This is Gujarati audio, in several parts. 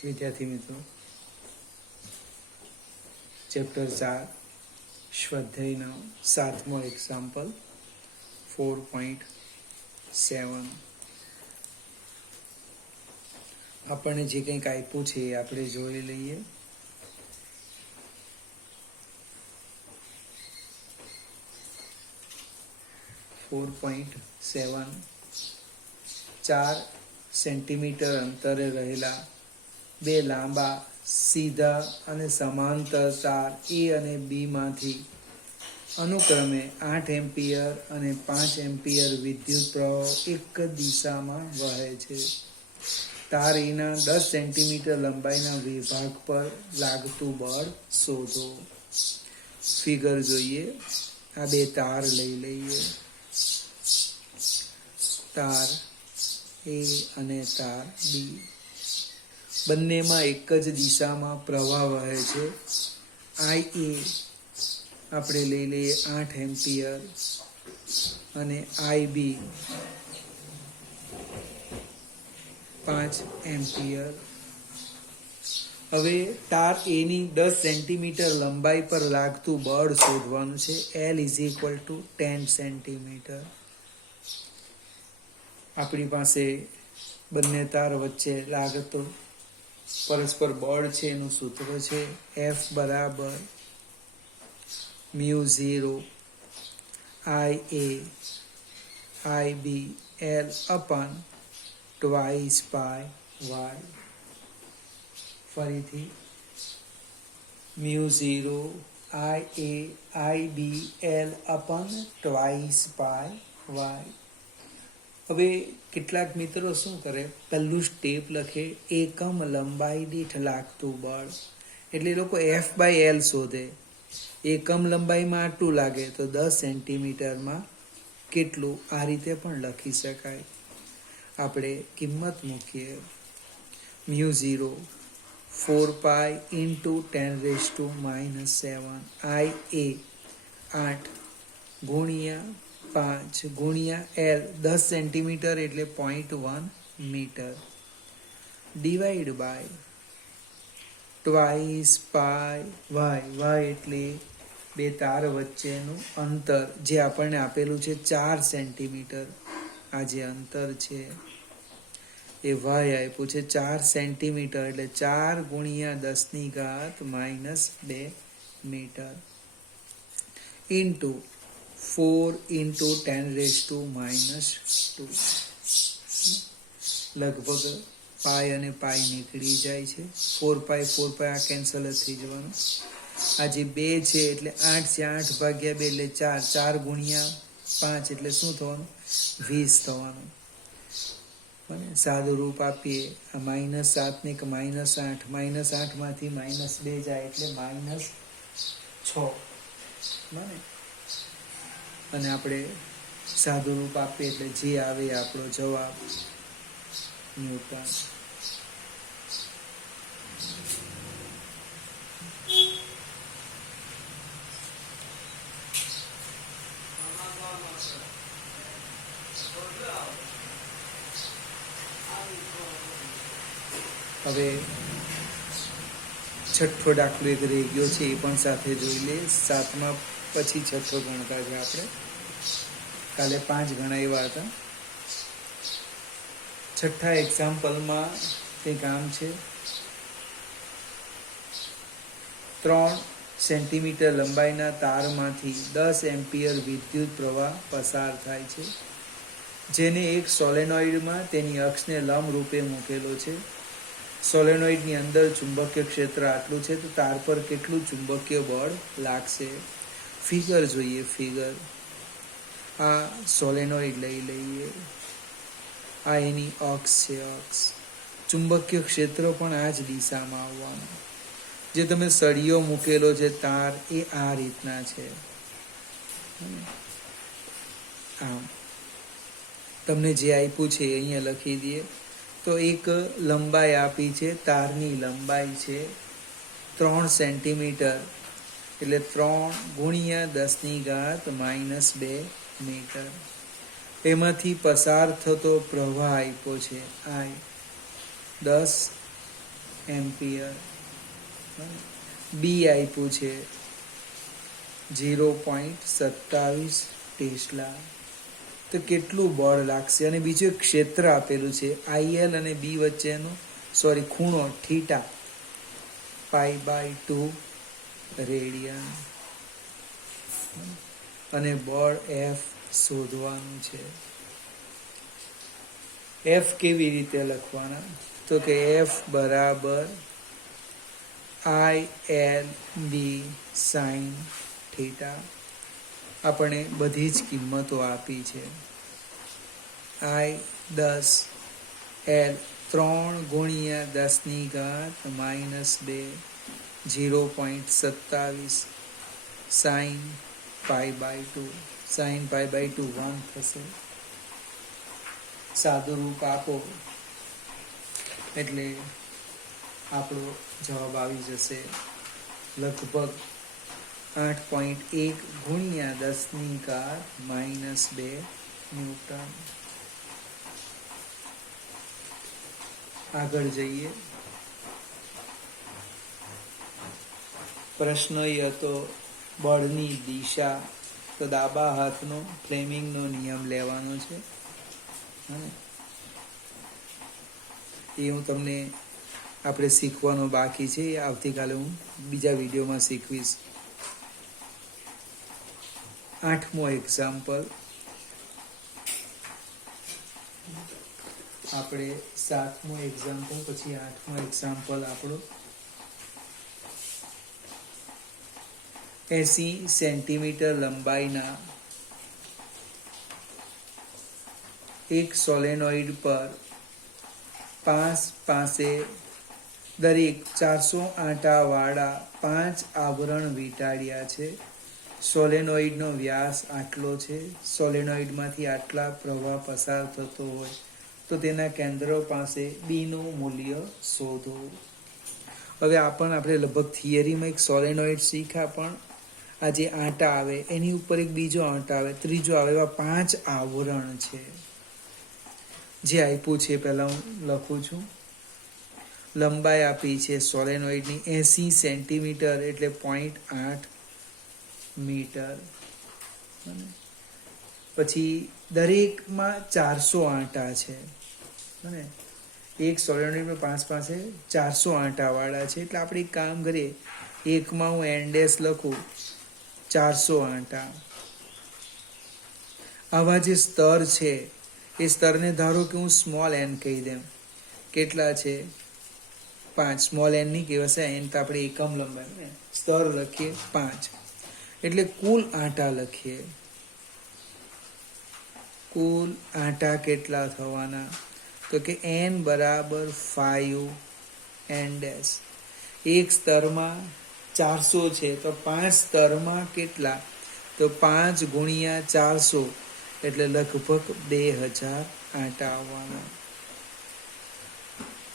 વિદ્યાર્થી મિત્રો, ચેપ્ટર 4 સ્વાધ્યાયનો 7મો એક્ઝામ્પલ 4.7. આપણને જે કંઈક આપ્યું છે એ આપણે જોઈ લઈએ. .7 4 સેન્ટીમીટર અંતરે રહેલા બે લાંબા સીધા અને સમાંતર તાર એ અને બી માંથી અનુક્રમે 8 એમ્પિયર અને 5 એમ્પિયર વિદ્યુત પ્રવાહ એક દિશામાં વહે છે. તાર એના 10 સેન્ટીમીટર લંબાઈના વિભાગ પર લાગતું બળ શોધો. ફિગર જોઈએ. આ બે તાર લઈ લઈએ. તાર એ અને તાર બી, બંનેમાં એક જ દિશામાં પ્રવાહ વહે છે. આઈ એ આપણે લઈ લઈએ 8 એમ્પિયર અને આઈ બી 5 એમ્પિયર. હવે તાર એની 10 સેન્ટીમીટર લંબાઈ પર લાગતું બળ શોધવાનું છે. L = 10 centimetre. આપણી પાસે બંને તાર વચ્ચે લાગતો પરસ્પર બળ છે એનું સૂત્ર છે F = μ0 IA IB L/2πy. ફરીથી μ0 IA IB L/2πy. હવે કેટલાક મિત્રો શું કરે, પહેલું સ્ટેપ લખે એકમ લંબાઈ દીઠ લાગતું બળ, એટલે એ લોકો F/L શોધે. એકમ લંબાઈમાં આટલું લાગે તો 10 સેન્ટીમીટરમાં કેટલું, આ રીતે પણ લખી શકાય. આપણે કિંમત મૂકીએ. μ0 4π × 10⁻⁷ IA 8 ગુણ્યા 5 ગુણ્યા L 10 સેન્ટીમીટર એટલે 0.1 મીટર ડિવાઈડ બાય 2πy. એટલે બે તાર વચ્ચેનું અંતર જે આપણને આપેલું છે 4 સેન્ટીમીટર. આ જે અંતર છે એ વાય આપ્યું છે 4 સેન્ટીમીટર, એટલે 4 ગુણ્યા 10⁻² મીટર ઇન્ટુ 4 × 10⁻². લગભગ પાય અને પાય નીકળી જાય છે. 4π આ કેન્સલ જ થઈ જવાનું. આ જે 2 છે એટલે 8 છે, 8/2 એટલે 4, 4 ગુણ્યા 5 એટલે શું થવાનું, 20 થવાનું. બને સાદું રૂપ આપીએ. આ -7 ને -8, -8 માંથી -2 જાય એટલે -6. બને અને આપણે સાદું રૂપ આપીએ એટલે જે આવે આપણો જવાબ ન્યૂટન. હવે છઠ્ઠો દાખલો એક રહી ગયો છે, એ પણ સાથે જોઈ લે. 7મા પછી છઠ્ઠો ગણતા છે આપણે. કાલે 5 ગણાવ્યા હતા. છઠ્ઠા એક્ઝામ્પલમાં તે કામ છે 3 સેન્ટીમીટર લંબાઈના તારમાંથી 10 એમ્પિયર વિદ્યુત પ્રવાહ પસાર થાય છે, જેને એક સોલેનોઇડમાં તેની અક્ષને લંબ રૂપે મૂકેલો છે. સોલેનોઇડની અંદર ચુંબકીય ક્ષેત્ર આટલું છે, તો તાર પર કેટલું ચુંબકીય બળ લાગશે. ફિગર જોઈએ. ફિગર આ સોલેનોઇડ લઈ લઈએ. આ એની અક્ષ છે. અક્ષ ચુંબકીય ક્ષેત્ર પણ આ જ દિશામાં આવવાનું. જે તમે સળિયો મૂકેલો છે તાર એ આ રીતના છે. આમ તમને જે આપ્યું છે અહીંયા લખી દઈએ. તો એક લંબાઈ આપી છે, તારની લંબાઈ છે 3 સેન્ટીમીટર, એટલે 3 ગુણ્યા 10⁻² મીટર. એમાંથી પસાર થતો પ્રવાહ આપ્યો છે I 10 એમ્પિયર. બી આપ્યું છે 0.27 ટેસ્લા. તો કેટલું બળ લાગશે? અને બીજું એક ક્ષેત્ર આપેલું છે આઈએલ અને બી વચ્ચેનો ખૂણો થીટા π/2 રેડિયન, અને બળ એફ શોધવાનું છે. એફ કેવી રીતે લખવાના? તો કે એફ બરાબર ILB સાઇન થીટા. આપણે બધી જ કિંમતો આપી છે. I 10, L 3 × 10⁻², 0.27 sign π/2. સાઇન π/2 1 થશે. સાદું રૂપ આપો એટલે આપણો જવાબ આવી જશે લગભગ 8.1 × 10⁻² ન્યૂટન. આગળ જઈએ. પ્રશ્ન એ હતો બળની દિશા. તો ડાબા હાથનો ફ્લેમિંગનો નિયમ લેવાનો છે. એ હું તમને આપણે શીખવાનો બાકી છે. આવતીકાલે હું બીજા વિડીયોમાં શીખવીશ. 8મો એક્ઝામ્પલ. આપણે 7મો એક્ઝામ્પલ પછી 8મો એક્ઝામ્પલ આપણો 80 સેન્ટીમીટર લંબાઈના એક સોલેનોઇડ પર પાસે દરેક 400 આંટાવાળા 5 આવરણ વીંટાળ્યા છે. સોલેનોઇડનો વ્યાસ આટલો છે. સોલેનોઇડમાંથી આટલા પ્રવાહ પસાર થતો હોય તો તેના કેન્દ્ર પાસે બીનું મૂલ્ય શોધો. હવે આપણે લગભગ થિયરીમાં એક સોલેનોઇડ શીખ્યા, પણ આ જે આંટા આવે એની ઉપર એક બીજો આંટા આવે, ત્રીજો આવે, એવા 5 આવરણ છે. જે આપ્યું છે પહેલા હું લખું છું. લંબાઈ આપી છે સોલેનોઇડની 80 સેન્ટીમીટર એટલે 0.8 મીટર. પછી દરેકમાં 400 આંટા છે. એક સોલેનોઇડમાં 5 પાસે 400 આંટાવાળા છે. એટલે આપણે એક કામ કરીએ, એકમાં હું એનડેસ લખું 400 આંટા. આવા જે સ્તર છે એ સ્તરને ધારો કે હું સ્મોલ એન કહી દેમ. કેટલા છે? 5. સ્મોલ એન નહીં કહેવાશે, એન તો આપણે એકમ લંબાઈ. સ્તર લખીએ 5. એટલે કુલ આંટા લખીએ. કુલ આંટા કેટલા થવાના? તો કે n બરાબર 5 n-. એક સ્તરમાં 400 છે તો 5 સ્તરમાં કેટલા? તો 5 × 400 એટલે લગભગ 2000 આંટા આવવાના.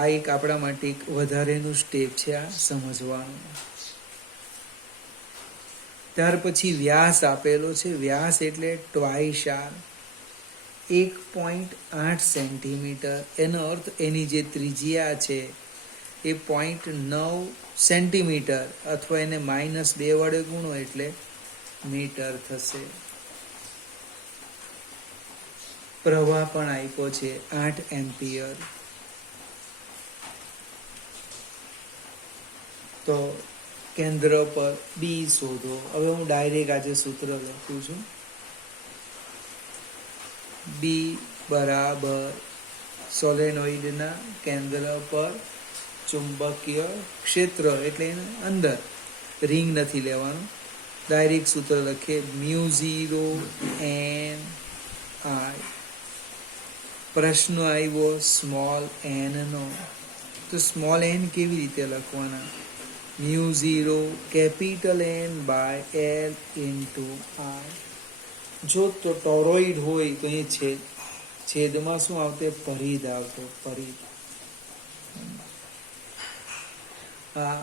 આ એક આપણા માટે એક વધારેનું સ્ટેપ છે આ સમજવાનું. ત્યાર પછી વ્યાસ આપેલો છે. વ્યાસ એટલે ટ્વાઇસ r, 1.8 સેન્ટીમીટર. એનો અર્થ એની જે ત્રિજ્યા છે એ 0.9 સેન્ટીમીટર, અથવા એને -2 વડે ગુણો એટલે મીટર થશે. પ્રવાહ પણ આપ્યો છે 8 એમ્પિયર. તો કેન્દ્ર પર બી શોધો. હવે હું ડાયરેક્ટ આજે સૂત્ર લખું છું. બી બરાબર સોલેનોઇડના કેન્દ્ર પર ચુંબકીય ક્ષેત્ર, એટલે અંદર રિંગ નથી લેવાનું, ડાયરેક્ટ સૂત્ર લખીએ μ0 n I. પ્રશ્ન આવ્યો સ્મોલ n નો. તો સ્મોલ n કેવી રીતે લખવાના? μ0 કેપિટલ N/L × I. જો તો ટોરોઇડ હોય તો એ છેદમાં શું આવતે? પરિઘ આવતો. પરિઘ. આ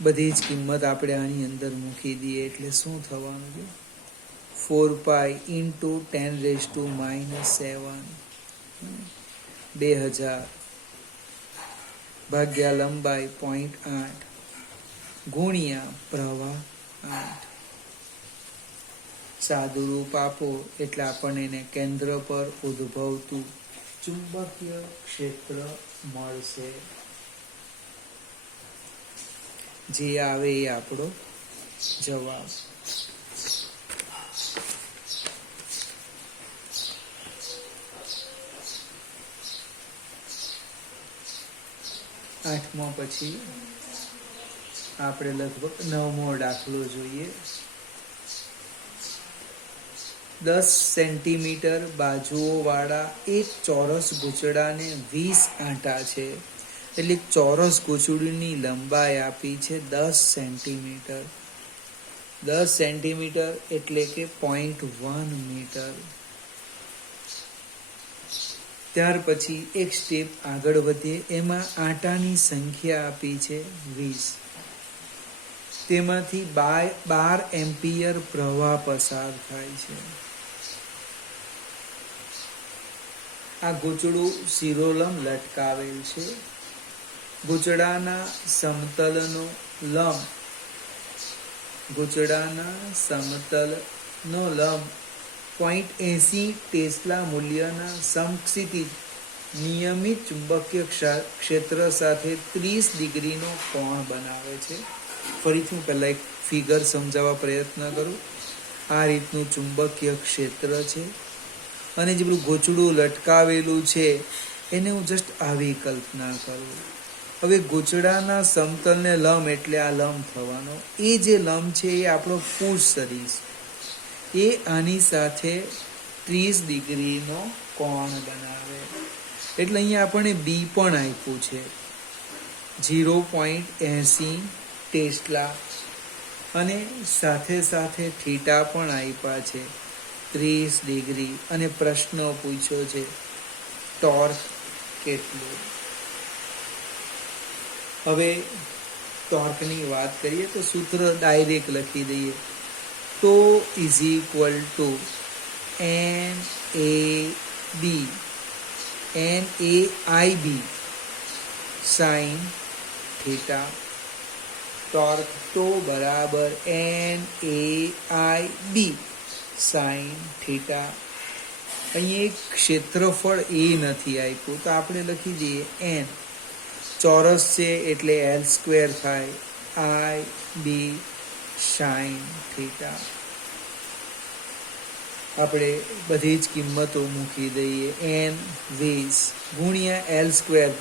બધી જ કિંમત આપણે આની અંદર મૂકી દઈએ એટલે શું થવાનું છે? 4π × 10⁻⁷ 2000 ભાગ્યા લંબાઈ 0.8 ગુણ્યા પ્રવાહ 8. સાદું રૂપ આપો એટલે આપણને એને કેન્દ્ર પર ઉદ્ભવતું ચુંબકીય ક્ષેત્ર મળશે. જે આવે એ આપણો જવાબ. આઠમા પછી આપણે લગભગ 9મો દાખલો જોઈએ. 10 સેન્ટીમીટર બાજુઓ વાળા એક ચોરસ ગૂંચળાને 20 આંટા છે. એટલે ચોરસ ગૂંચળીની લંબાઈ આપી છે 10 સેન્ટીમીટર. 10 સેન્ટીમીટર એટલે કે 0.1 મીટર. ત્યાર પછી એક સ્ટેપ આગળ વધીએ. એમાં આંટાની સંખ્યા આપી છે 20. તેમાંથી 12 એમ્પિયર પ્રવાહ પસાર થાય છે. આ ગૂંચળું શિરોલંબ લટકાવેલ છે. ગૂંચળાના સમતલનો લંબ 0.80 ટેસ્લા મૂલ્યના સમક્ષિતિજ નિયમિત ચુંબકીય ક્ષેત્ર સાથે 30 ડિગ્રીનો કોણ બનાવે છે. ફરીથી હું પહેલા એક ફિગર સમજાવવા પ્રયત્ન કરું. આ રીતનું ચુંબકીય ક્ષેત્ર છે અને જે પેલું ગૂંચળું લટકાવેલું છે એને હું જસ્ટ આવી કલ્પના કરું. હવે ગૂંચળાના સમતલને લંબ એટલે આ લંબ થવાનો. એ જે લંબ છે એ આપણો પુષ સદિશ. એ આની સાથે 30 ડિગ્રીનો કોણ બનાવે. એટલે અહીંયા આપણને બી પણ આપ્યું છે 0.80 ટેસ્લા અને સાથે સાથે થીટા પણ આપ્યા છે 30 ડિગ્રી. અને પ્રશ્ન પૂછ્યો છે ટોર્ક કેટલું. હવે ટોર્કની વાત કરીએ તો સૂત્ર ડાયરેક્ટ લખી દઈએ. તો is equal to NAIB sine theta. Torque તો બરાબર NAIB સાઇન થીટા. અહીં એક ક્ષેત્રફળ એ નથી આપ્યું તો આપણે લખી દઈએ n. ચોરસ છે એટલે L² થાય IB સાઇન થીટા. આપણે બધી જ કિંમતો મૂકી દઈએ. n 20 ગુણ્યા L²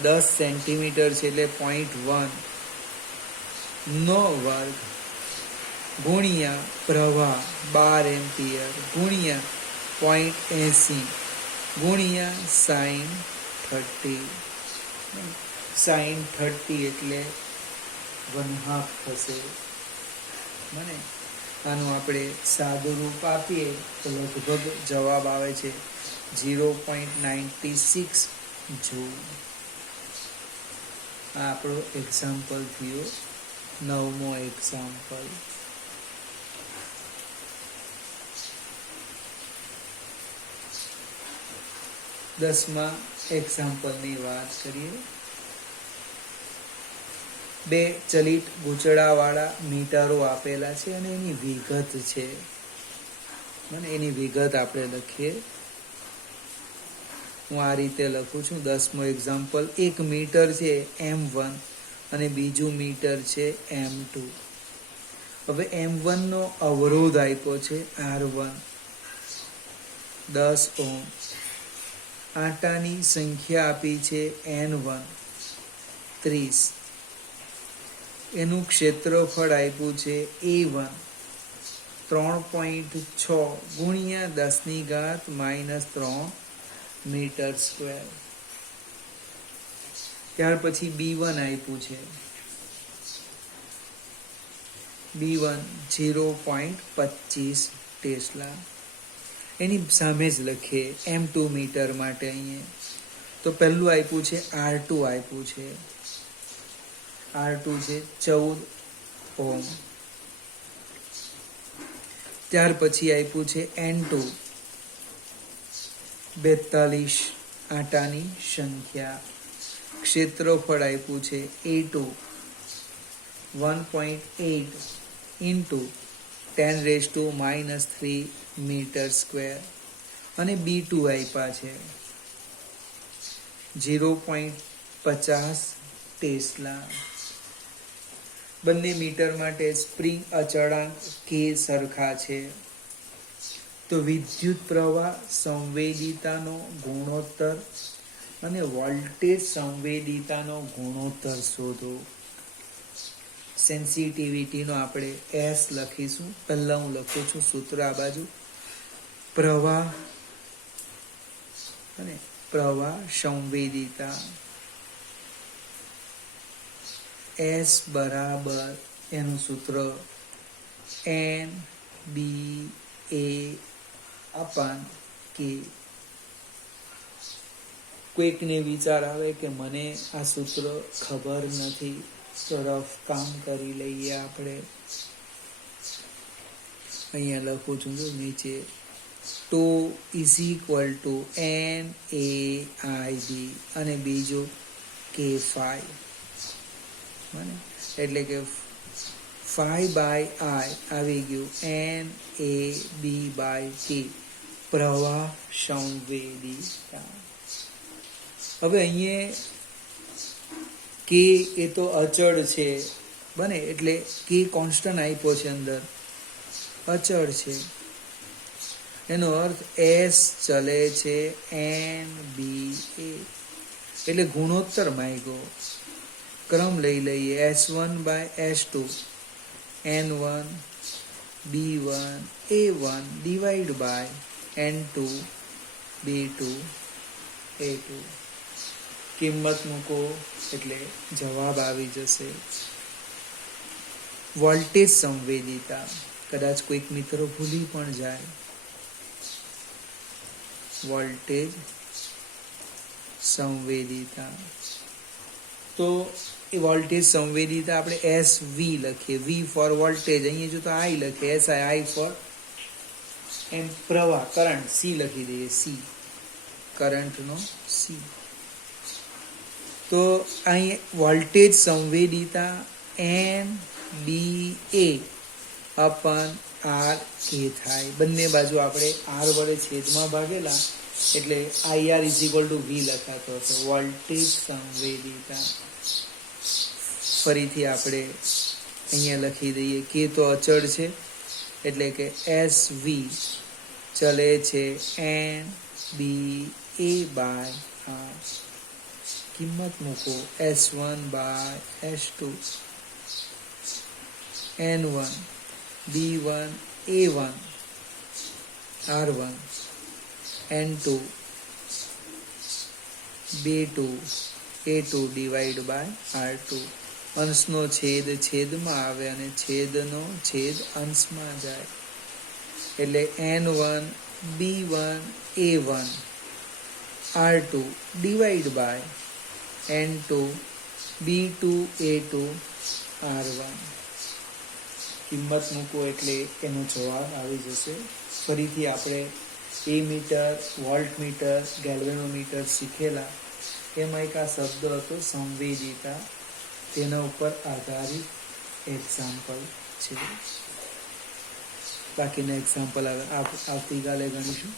10 સેન્ટીમીટર છે એટલે 0.1 નો વર્ગ ગુણ્યા પ્રવાહ 12 એમ્પિયર ગુણ્યા 0.80 ગુણ્યા સાઇન 30. સાઇન 30 એટલે 1/2 થશે. મને આનું આપણે સાદું રૂપ આપીએ તો લગભગ જવાબ આવે છે 0.96 જૂલ. આ આપણો એક્ઝામ્પલ થયો 9મો એક્ઝામ્પલ. દસમા એક્ઝામ્પલની વાત કરીએ. 2 ચલિત ગૂંચળાવાળા મીટરો આપેલા છે અને એની વિગત છે. એની વિગત આપણે લખીએ. હું આ રીતે લખું છું. 10મો એક્ઝામ્પલ. એક મીટર છે M1 અને બીજું મીટર છે M2. હવે M1 નો અવરોધ આપ્યો છે R1 10 ઓહ્મ. આંટાની સંખ્યા આપી છે N1 30. એનું ક્ષેત્રફળ આપ્યું છે A1 3.6 ગુણ્યા 10⁻³ મીટર સ્ક્વેર. ત્યાર પછી B1 આપ્યું છે. B1 0.25 tesla. એની સામે જ લખીએ M2 મીટર માટે. અહીંયા તો પહેલું આપ્યું છે R2 આપ્યું છે. R2 છે 14 ઓહ્મ. ત્યાર પછી આપ્યું છે N2 42 આંટાની સંખ્યા. ક્ષેત્રફળ આપ્યું છે A2 1.8 ઇન્ટુ 10⁻³ મીટર સ્ક્વેર અને B2 આપ્યા છે 0.50 ટેસ્લા. બંને મીટર માટે સ્પ્રિંગ અચળાંક K સરખા છે. તો વિદ્યુત પ્રવાહ સંવેદિતાનો ગુણોત્તર અને વોલ્ટેજ સંવેદિતાનો ગુણોત્તર શોધો. સેન્સિટિવિટીનો આપણે S લખીશું. પહેલા હું લખું છું સૂત્ર આ બાજુ. પ્રવાહ અને પ્રવાહ સંવેદિતા S બરાબર એનું સૂત્ર NBA/K. કોઈકને વિચાર આવે કે મને આ સૂત્ર ખબર નથી, તો રફ કામ કરી લઈએ આપણે. અહીંયા લખું છું જો નીચે τ = NAIB અને બીજો K5, એટલે કે phi/I આવી ગયું NAB/K, પ્રવાહ સંવેદિતા. હવે અહીંયા K એ તો અચળ છે બને, એટલે K કોન્સ્ટન્ટ આપ્યો છે, અંદર અચળ છે. એનો અર્થ S ચલે છે NBA, એટલે ગુણોત્તર માંગ્યો. ક્રમ લઈ લઈએ S1/S2 N1 B1 A1 / N2 B2 A2. કિંમત મૂકો એટલે જવાબ આવી જશે. વોલ્ટેજ સંવેદિતા કદાચ કોઈક મિત્રો ભૂલી પણ જાય. વોલ્ટેજ સંવેદિતા, તો એ વોલ્ટેજ સંવેદિતા આપણે SV લખીએ. V ફોર વોલ્ટેજ, અહીંયા જો તો I લખીએ, I ફોર એમ પ્રવાહ કરંટ C લખી દઈએ, C કરંટનો C. તો અહીં વોલ્ટેજ સંવેદિતા NBA/RK થાય. બંને બાજુ આપણે R વડે છેદમાં ભાગેલા, એટલે IR = V લખાતો હતો. વોલ્ટેજ સંવેદિતા ફરીથી આપણે અહીંયા લખી દઈએ. K તો અચળ છે, એટલે કે SV ચલે છે NBA/R. કિંમત મૂકો S1/S2 N1 B1 A1 R1 N2 B2 A2 / R2. અંશનો છેદ છેદમાં આવે અને છેદનો છેદ અંશમાં જાય, એટલે N1 B1 A1 R2 / N2 B2 A2 R1. કિંમત મૂકો એટલે એનો જવાબ આવી જશે. ફરીથી આપણે એમીટર, વોલ્ટમીટર, ગેલ્વેનોમીટર શીખેલા. એમાં એક આ શબ્દ હતો સંવેદિતા, તેના ઉપર આધારિત એક્ઝામ્પલ છે. બાકીના એક્ઝામ્પલ આવતીકાલે ગણીશું.